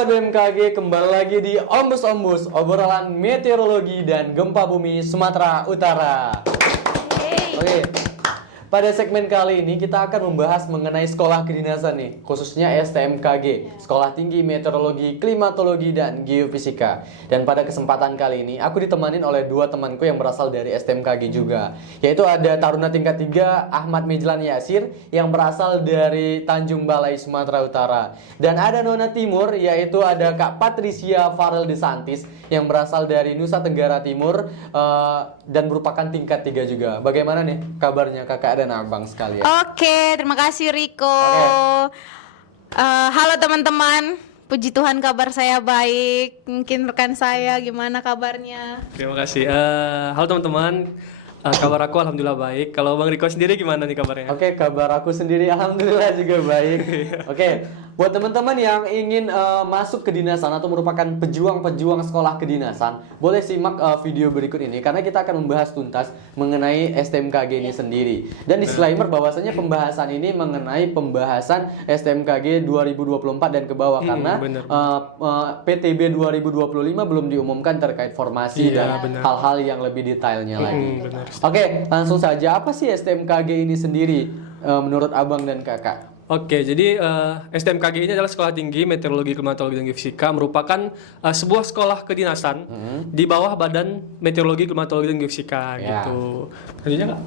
Sobat BMKG, kembali lagi di Ombus obrolan meteorologi dan gempa bumi Sumatera Utara. Oke, pada segmen kali ini kita akan membahas mengenai sekolah kedinasan nih, khususnya STMKG, Sekolah Tinggi Meteorologi, Klimatologi, dan Geofisika. Dan pada kesempatan kali ini, aku ditemanin oleh dua temanku yang berasal dari STMKG juga, yaitu ada Taruna tingkat 3 Ahmad Mejlan Yasir yang berasal dari Tanjung Balai, Sumatera Utara. Dan ada Nona Timur, yaitu ada Kak Patricia Farel Desantis yang berasal dari Nusa Tenggara Timur dan merupakan tingkat 3 juga. Bagaimana nih kabarnya kakak dan abang sekalian? Oke, terima kasih Riko. Halo teman-teman, puji Tuhan kabar saya baik. Mungkin rekan saya gimana kabarnya? Terima kasih. Halo teman-teman, kabar aku alhamdulillah baik. Kalau Bang Riko sendiri gimana nih kabarnya? Oke, kabar aku sendiri alhamdulillah juga baik. Oke, buat teman-teman yang ingin masuk kedinasan atau merupakan pejuang-pejuang sekolah kedinasan, boleh simak video berikut ini karena kita akan membahas tuntas mengenai STMKG ini sendiri. Dan disclaimer bahwasanya pembahasan ini mengenai pembahasan STMKG 2024 dan ke bawah karena PTB 2025 belum diumumkan terkait formasi dan hal-hal yang lebih detailnya lagi. Oke, langsung saja, apa sih STMKG ini sendiri menurut abang dan kakak? Oke, jadi STMKG ini adalah Sekolah Tinggi Meteorologi, Klimatologi, dan Geofisika, merupakan sebuah sekolah kedinasan di bawah Badan Meteorologi, Klimatologi, dan Geofisika gitu. Lanjutnya Kak?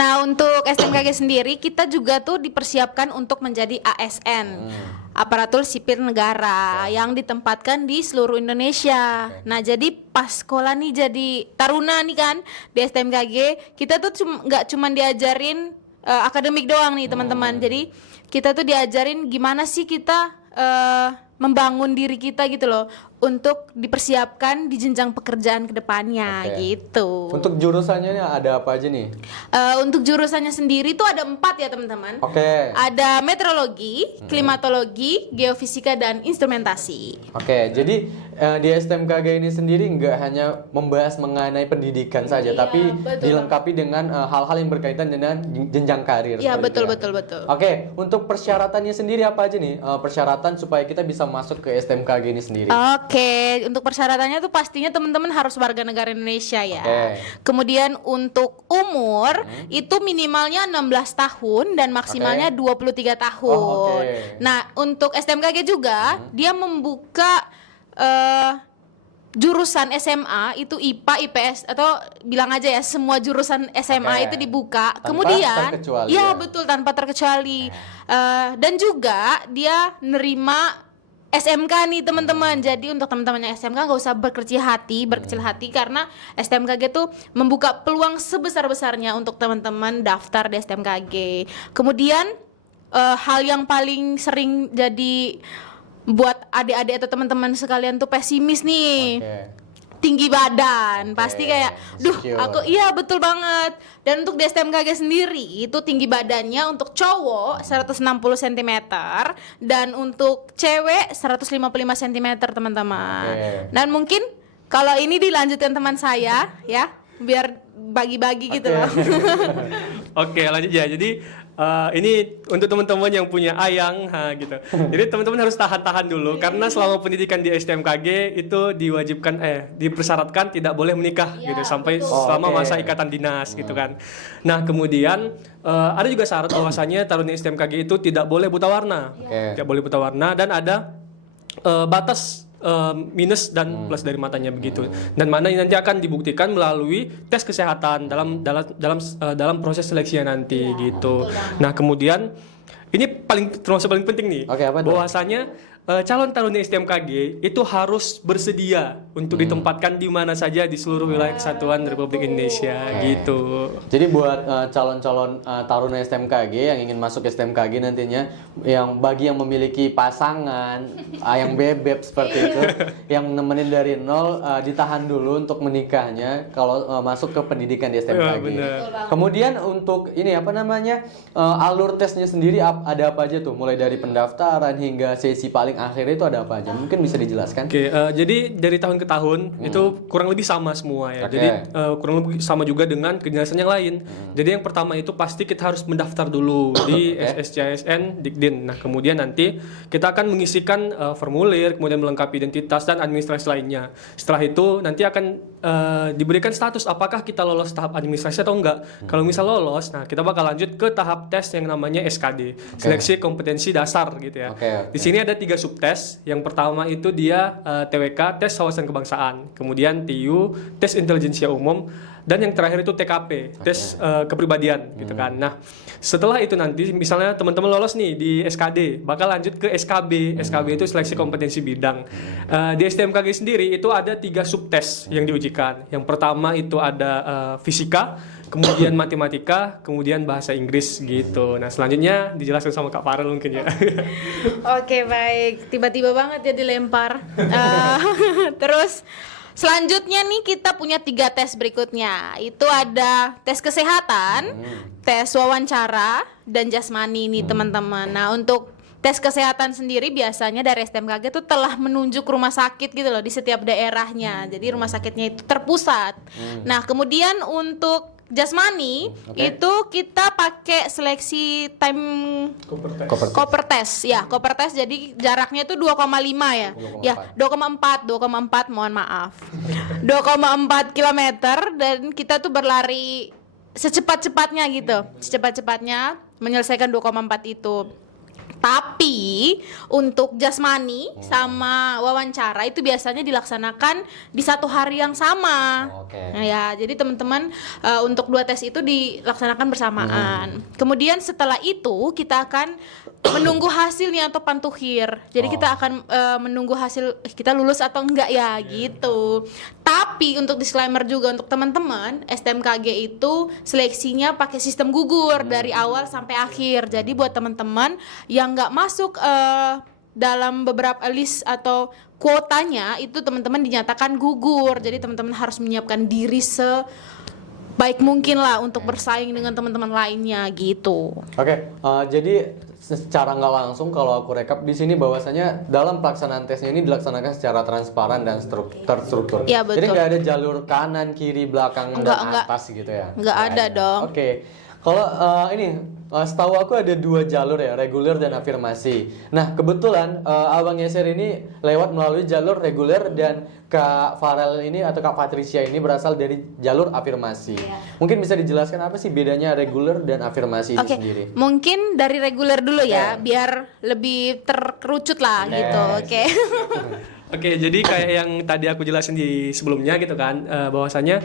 Nah, untuk STMKG sendiri kita juga tuh dipersiapkan untuk menjadi ASN. Aparatur Sipil Negara yang ditempatkan di seluruh Indonesia. Nah, jadi pas sekolah nih jadi taruna nih kan di STMKG, kita tuh nggak cuma diajarin akademik doang nih teman-teman. Jadi kita tuh diajarin gimana sih kita membangun diri kita gitu loh untuk dipersiapkan di jenjang pekerjaan kedepannya gitu. Untuk jurusannya ada apa aja nih? Untuk jurusannya sendiri tuh ada 4 ya teman-teman. Ada meteorologi, klimatologi, geofisika, dan instrumentasi. Jadi di STMKG ini sendiri nggak hanya membahas mengenai pendidikan saja, tapi dilengkapi dengan hal-hal yang berkaitan dengan jenjang karir. Iya, betul. Oke, untuk persyaratannya sendiri apa aja nih? Persyaratan supaya kita bisa masuk ke STMKG ini sendiri. Oke, untuk persyaratannya tuh pastinya teman-teman harus warga negara Indonesia ya. Kemudian untuk umur itu minimalnya 16 tahun dan maksimalnya 23 tahun. Nah, untuk STMKG juga dia membuka jurusan SMA itu IPA, IPS atau bilang aja ya semua jurusan SMA itu dibuka. Kemudian ya betul, tanpa terkecuali. Dan juga dia nerima SMK nih teman-teman. Jadi untuk teman-teman yang SMK nggak usah berkecil hati karena STMKG tuh membuka peluang sebesar-besarnya untuk teman-teman daftar di STMKG. Kemudian hal yang paling sering jadi buat adik-adik atau teman-teman sekalian tuh pesimis nih. Tinggi badan, pasti kayak aku iya betul banget. Dan untuk di STMKG sendiri itu tinggi badannya untuk cowok 160 cm dan untuk cewek 155 cm teman-teman. Dan mungkin kalau ini dilanjutkan teman saya ya, biar bagi-bagi gitu loh. Oke, lanjut ya. Jadi ini untuk teman-teman yang punya ayang gitu. Jadi teman-teman harus tahan-tahan dulu karena selama pendidikan di STMKG itu diwajibkan dipersyaratkan tidak boleh menikah gitu sampai selama masa ikatan dinas gitu kan. Nah, kemudian ada juga syarat bahwasanya taruna STMKG itu tidak boleh buta warna. Tidak boleh buta warna dan ada batas minus dan plus dari matanya begitu. Dan mana ini nanti akan dibuktikan melalui tes kesehatan dalam proses seleksinya nanti gitu. Nah, kemudian ini termasuk paling penting nih. Bahwasanya calon taruna STMKG itu harus bersedia untuk ditempatkan di mana saja di seluruh wilayah kesatuan Republik Indonesia gitu. Jadi buat calon-calon taruna STMKG yang ingin masuk STMKG nantinya, yang bagi yang memiliki pasangan, yang bebek seperti itu, yang nemenin dari nol, ditahan dulu untuk menikahnya kalau masuk ke pendidikan di STMKG. Kemudian untuk ini alur tesnya sendiri ada apa aja tuh? Mulai dari pendaftaran hingga sesi paling paling akhir itu ada apa aja? Mungkin bisa dijelaskan? Oke, jadi dari tahun ke tahun itu kurang lebih sama semua ya. Oke. Jadi kurang lebih sama juga dengan kejelasan yang lain. Jadi yang pertama itu pasti kita harus mendaftar dulu di SSCISN Dikdin. Nah, kemudian nanti kita akan mengisikan formulir, kemudian melengkapi identitas dan administrasi lainnya. Setelah itu nanti akan diberikan status apakah kita lolos tahap administrasi atau enggak. Kalau misal lolos, nah kita bakal lanjut ke tahap tes yang namanya SKD, seleksi kompetensi dasar gitu ya. Di sini ada 3 subtes. Yang pertama itu dia TWK, tes wawasan kebangsaan, kemudian TIU, tes intelijensia umum, dan yang terakhir itu TKP, tes kepribadian gitu kan. Nah, setelah itu nanti misalnya teman-teman lolos nih di SKD, bakal lanjut ke SKB. SKB itu seleksi kompetensi bidang. Di STMKG sendiri itu ada 3 subtes yang diujikan. Yang pertama itu ada fisika, kemudian matematika, kemudian bahasa Inggris gitu. Nah, selanjutnya dijelaskan sama Kak Farel mungkin ya. Oke, baik. Tiba-tiba banget ya dilempar. Terus selanjutnya nih kita punya 3 tes berikutnya. Itu ada tes kesehatan, tes wawancara, dan jasmani nih teman-teman. Nah, untuk tes kesehatan sendiri biasanya dari STMKG itu telah menunjuk rumah sakit gitu loh di setiap daerahnya. Jadi rumah sakitnya itu terpusat. Nah, kemudian untuk jasmani itu kita pakai seleksi time Koper test ya, Koper test. Jadi jaraknya itu 2,5 ya. 2,4. Ya, 2,4 mohon maaf. 2,4 kilometer dan kita tuh berlari secepat-cepatnya gitu. Secepat-cepatnya menyelesaikan 2,4 itu. Tapi untuk jasmani sama wawancara itu biasanya dilaksanakan di 1 hari yang sama. Nah, ya, jadi teman-teman untuk 2 tes itu dilaksanakan bersamaan. Kemudian setelah itu kita akan menunggu hasilnya atau pantuhir. Jadi kita akan menunggu hasil kita lulus atau enggak ya gitu. Tapi untuk disclaimer juga untuk teman-teman, STMKG itu seleksinya pakai sistem gugur dari awal sampai akhir. Jadi buat teman-teman yang nggak masuk dalam beberapa list atau kuotanya itu teman-teman dinyatakan gugur. Jadi teman-teman harus menyiapkan diri sebaik mungkin lah untuk bersaing dengan teman-teman lainnya gitu. Jadi secara nggak langsung kalau aku rekap di sini bahwasanya dalam pelaksanaan tesnya ini dilaksanakan secara transparan dan terstruktur. Ya, betul. Jadi nggak ada jalur kanan, kiri, belakang, dan atas gitu ya? Nggak ada dong. Kalau setahu aku ada 2 jalur ya, reguler dan afirmasi. Nah, kebetulan Abang Yeser ini lewat melalui jalur reguler dan Kak Farel ini atau Kak Patricia ini berasal dari jalur afirmasi. Mungkin bisa dijelaskan apa sih bedanya reguler dan afirmasi ini sendiri? Mungkin dari reguler dulu ya, biar lebih terkerucut lah gitu. Oke, jadi kayak yang tadi aku jelasin di sebelumnya gitu kan, bahwasanya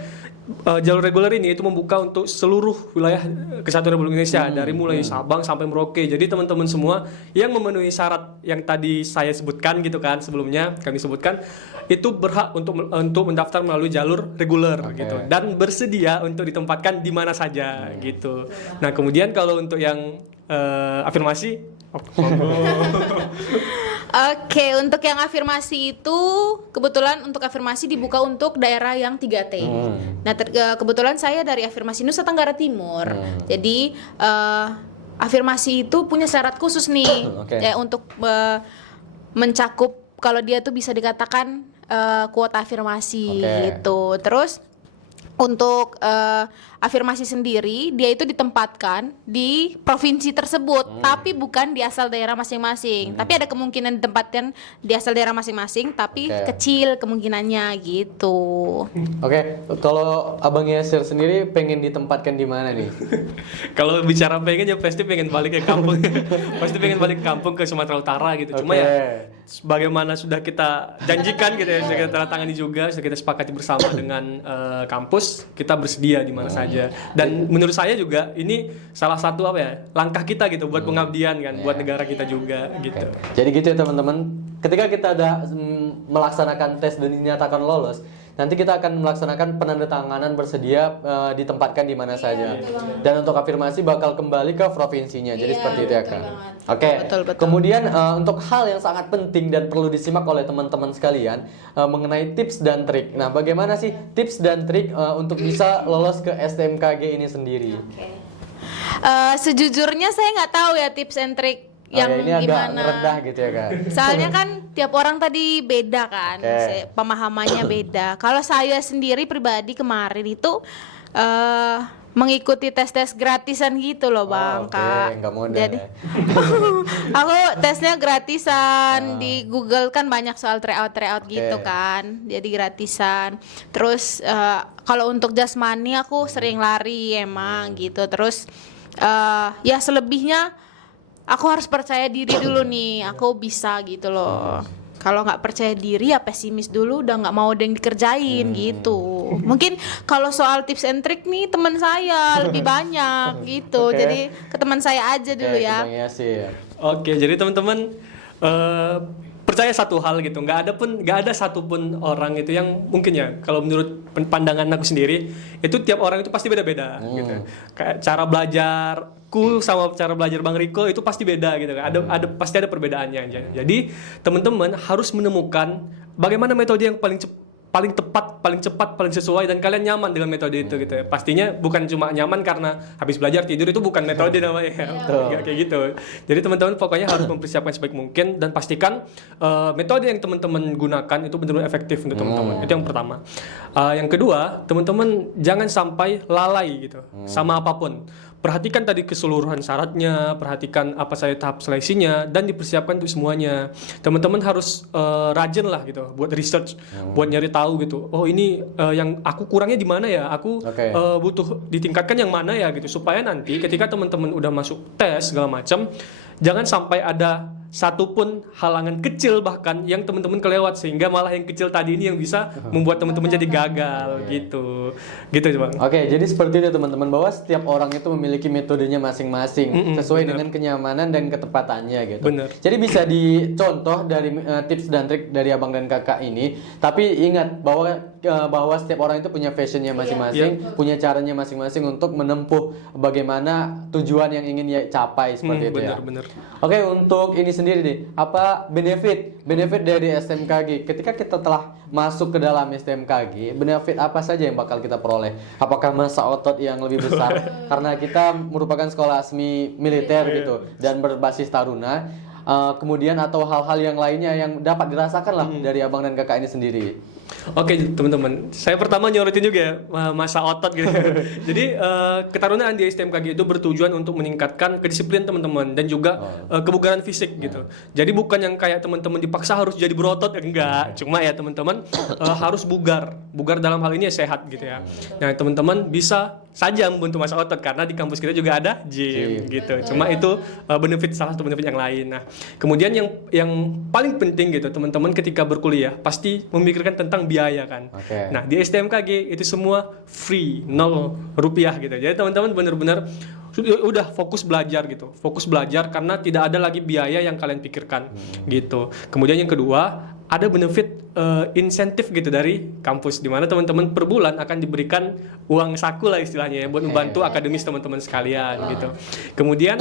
jalur reguler ini itu membuka untuk seluruh wilayah Kesatuan Republik Indonesia dari mulai Sabang sampai Merauke. Jadi teman-teman semua yang memenuhi syarat yang tadi saya sebutkan gitu kan sebelumnya kami sebutkan itu berhak untuk mendaftar melalui jalur reguler gitu dan bersedia untuk ditempatkan di mana saja gitu. Nah, kemudian kalau untuk yang afirmasi untuk yang afirmasi itu kebetulan untuk afirmasi dibuka untuk daerah yang 3T. Nah, kebetulan saya dari afirmasi Nusa Tenggara Timur. Jadi afirmasi itu punya syarat khusus nih untuk mencakup kalau dia tuh bisa dikatakan kuota afirmasi gitu. Terus untuk afirmasi sendiri dia itu ditempatkan di provinsi tersebut tapi bukan di asal daerah masing-masing. Tapi ada kemungkinan ditempatkan di asal daerah masing-masing tapi kecil kemungkinannya gitu. Kalau Abang Yeser sendiri pengen ditempatkan di mana nih? Kalau bicara pengen ya pasti pengen balik ke kampung. Pasti pengen balik ke kampung ke Sumatera Utara gitu. Cuma ya sebagaimana sudah kita janjikan gitu ya, sudah kita tanda tangani juga, sudah kita sepakati bersama dengan kampus, kita bersedia di mana saja. Dan menurut saya juga ini salah satu langkah kita gitu buat pengabdian kan, buat negara kita juga gitu. Jadi gitu ya teman-teman, ketika kita ada melaksanakan tes dan dinyatakan lolos, nanti kita akan melaksanakan penandatanganan bersedia ditempatkan di mana saja. Dan untuk afirmasi bakal kembali ke provinsinya. Jadi seperti itu ya Kak. Betul. Kemudian untuk hal yang sangat penting dan perlu disimak oleh teman-teman sekalian mengenai tips dan trik. Nah, bagaimana sih tips dan trik untuk bisa lolos ke STMKG ini sendiri? Sejujurnya saya nggak tahu ya tips and trik yang ini agak gimana. rendah gitu ya Kak. Soalnya kan tiap orang tadi beda kan, pemahamannya beda. Kalau saya sendiri pribadi kemarin itu mengikuti tes-tes gratisan gitu loh Bang, Kak. Nggak modal Jadi ya. aku tesnya gratisan, di Google kan banyak soal tryout gitu kan. Jadi gratisan. Terus kalau untuk jasmani aku sering lari emang gitu. Terus ya selebihnya aku harus percaya diri dulu nih, aku bisa gitu loh. Kalau nggak percaya diri ya pesimis dulu, udah nggak mau ada yang dikerjain gitu. Mungkin kalau soal tips and trick nih teman saya lebih banyak gitu. Jadi ke teman saya aja dulu ya. Oke, jadi teman-teman percaya satu hal gitu, nggak ada satupun orang itu yang mungkin ya, kalau menurut pandangan aku sendiri itu tiap orang itu pasti beda-beda gitu. Kayak cara belajarku sama cara belajar Bang Riko itu pasti beda gitu kan. Pasti ada perbedaannya aja. Jadi teman-teman harus menemukan bagaimana metode yang paling tepat, paling cepat, paling sesuai dan kalian nyaman dengan metode itu gitu ya. Pastinya bukan cuma nyaman karena habis belajar tidur, itu bukan metode namanya ya. Enggak kayak gitu. Jadi teman-teman pokoknya harus mempersiapkan sebaik mungkin dan pastikan metode yang teman-teman gunakan itu benar-benar efektif untuk teman-teman. Itu yang pertama. Yang kedua, teman-teman jangan sampai lalai gitu sama apapun. Perhatikan tadi keseluruhan syaratnya, perhatikan apa saja tahap seleksinya, dan dipersiapkan untuk semuanya. Teman-teman harus rajin lah gitu, buat research, buat nyari tahu gitu. Oh ini yang aku kurangnya di mana ya? Aku butuh ditingkatkan yang mana ya gitu. Supaya nanti ketika teman-teman udah masuk tes segala macam, jangan sampai ada satupun halangan kecil bahkan yang teman-teman kelewat, sehingga malah yang kecil tadi ini yang bisa membuat teman-teman jadi gagal gitu Bang. Oke, jadi seperti itu teman-teman, bahwa setiap orang itu memiliki metodenya masing-masing sesuai dengan kenyamanan dan ketepatannya gitu. Bener. Jadi bisa dicontoh dari tips dan trik dari abang dan kakak ini, tapi ingat bahwa setiap orang itu punya fashionnya masing-masing, punya caranya masing-masing untuk menempuh bagaimana tujuan yang ingin dia capai seperti itu ya. Bener. Oke, untuk ini sendiri nih, apa benefit dari STMKG? Ketika kita telah masuk ke dalam STMKG, benefit apa saja yang bakal kita peroleh? Apakah masa otot yang lebih besar karena kita merupakan sekolah semi militer gitu dan berbasis taruna, kemudian atau hal-hal yang lainnya yang dapat dirasakan lah dari abang dan kakak ini sendiri? Oke teman-teman, saya pertama nyorotin juga ya masa otot gitu. Jadi ketarunaan di STMKG itu bertujuan untuk meningkatkan kedisiplinan teman-teman dan juga kebugaran fisik gitu. Jadi bukan yang kayak teman-teman dipaksa harus jadi berotot, enggak. Cuma ya teman-teman harus bugar dalam hal ini ya sehat gitu ya. Nah teman-teman bisa saja membantu masa otot karena di kampus kita juga ada gym gitu. Cuma itu salah satu benefit yang lain. Nah kemudian yang paling penting gitu teman-teman ketika berkuliah pasti memikirkan tentang biaya kan. Nah di STMKG itu semua free, 0 rupiah gitu. Jadi teman-teman benar-benar udah fokus belajar gitu, karena tidak ada lagi biaya yang kalian pikirkan gitu. Kemudian yang kedua ada benefit insentif gitu dari kampus, di mana teman-teman per bulan akan diberikan uang saku lah istilahnya ya, buat membantu akademis teman-teman sekalian gitu. Kemudian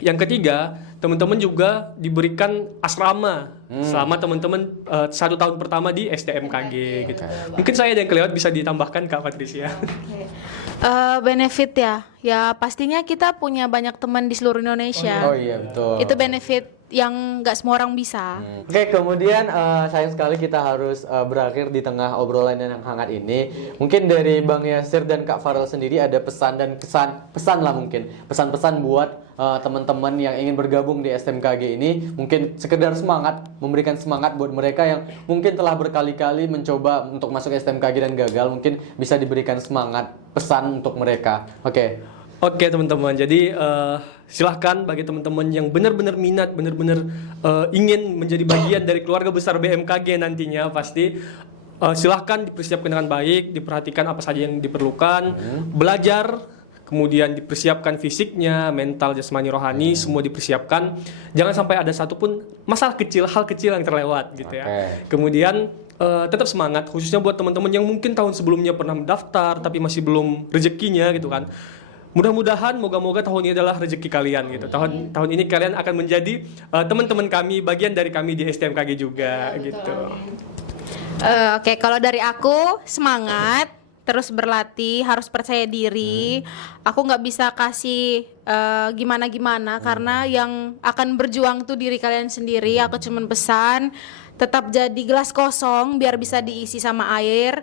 yang ketiga, teman-teman juga diberikan asrama selama teman-teman 1 tahun pertama di STMKG gitu. Mungkin saya ada yang kelewat, bisa ditambahkan Kak Patricia. Benefit ya pastinya kita punya banyak teman di seluruh Indonesia. Oh iya betul. Itu benefit yang nggak semua orang bisa. Oke, kemudian sayang sekali kita harus berakhir di tengah obrolan yang hangat ini. Mungkin dari Bang Yasir dan Kak Farel sendiri ada pesan dan pesan lah mungkin. Pesan-pesan buat teman-teman yang ingin bergabung di STMKG ini. Mungkin sekedar semangat, memberikan semangat buat mereka yang mungkin telah berkali-kali mencoba untuk masuk STMKG dan gagal. Mungkin bisa diberikan semangat, pesan untuk mereka. Oke teman-teman, jadi silahkan bagi teman-teman yang benar-benar minat, benar-benar ingin menjadi bagian dari keluarga besar BMKG nantinya, pasti silahkan dipersiapkan dengan baik, diperhatikan apa saja yang diperlukan, belajar, kemudian dipersiapkan fisiknya, mental, jasmani, rohani, semua dipersiapkan. Jangan sampai ada satupun masalah kecil, hal kecil yang terlewat gitu ya. Kemudian tetap semangat, khususnya buat teman-teman yang mungkin tahun sebelumnya pernah mendaftar tapi masih belum rezekinya gitu kan. Mudah-mudahan, moga-moga tahun ini adalah rezeki kalian gitu. Tahun ini kalian akan menjadi teman-teman kami, bagian dari kami di STMKG juga gitu. Oke, kalau dari aku semangat, terus berlatih, harus percaya diri. Aku nggak bisa kasih gimana-gimana karena yang akan berjuang tuh diri kalian sendiri. Aku cuman pesan tetap jadi gelas kosong biar bisa diisi sama air.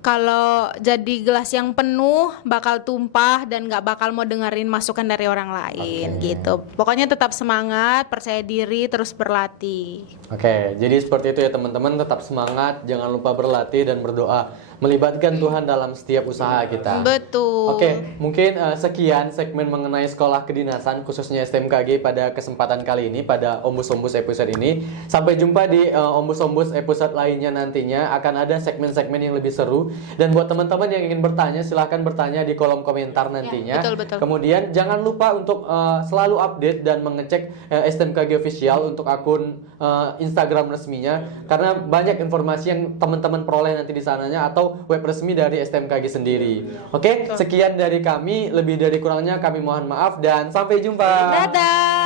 Kalau jadi gelas yang penuh bakal tumpah dan nggak bakal mau dengerin masukan dari orang lain gitu. Pokoknya tetap semangat, percaya diri, terus berlatih. Oke, jadi seperti itu ya teman-teman, tetap semangat, jangan lupa berlatih dan berdoa, melibatkan Tuhan dalam setiap usaha kita. Betul. Oke, mungkin sekian segmen mengenai sekolah kedinasan khususnya STMKG pada kesempatan kali ini pada Ombus-Ombus episode ini. Sampai jumpa di Ombus-Ombus episode lainnya nantinya, akan ada segmen-segmen yang lebih seru. Dan buat teman-teman yang ingin bertanya, silahkan bertanya di kolom komentar nantinya. Ya, betul. Kemudian jangan lupa untuk selalu update dan mengecek STMKG official untuk akun Instagram resminya, karena banyak informasi yang teman-teman peroleh nanti di sananya atau web resmi dari STMKG sendiri. Oke, sekian dari kami, lebih dari kurangnya kami mohon maaf dan sampai jumpa. Dadah.